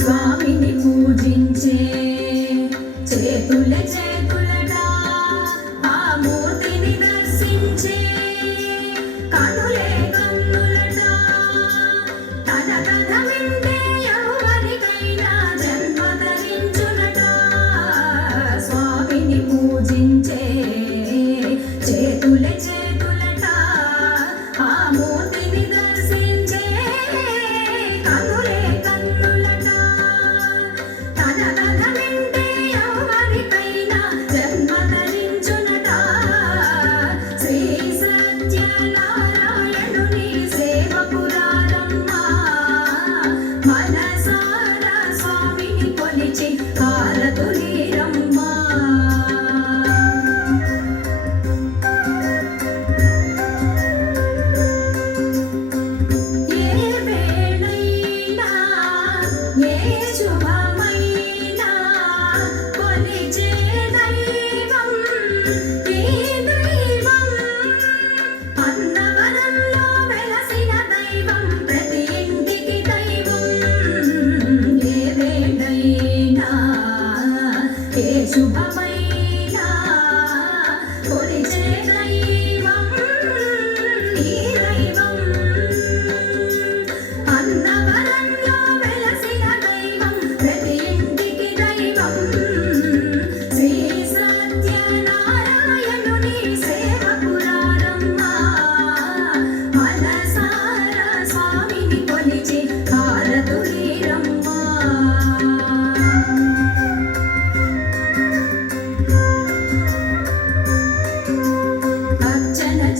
స్వామిని పూజించే చేతుల చేతులట ఆ మూర్తిని దర్శించే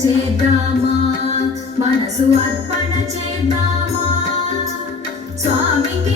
చేద్దామా? మనసు అర్పణ చేద్దామా? స్వామికి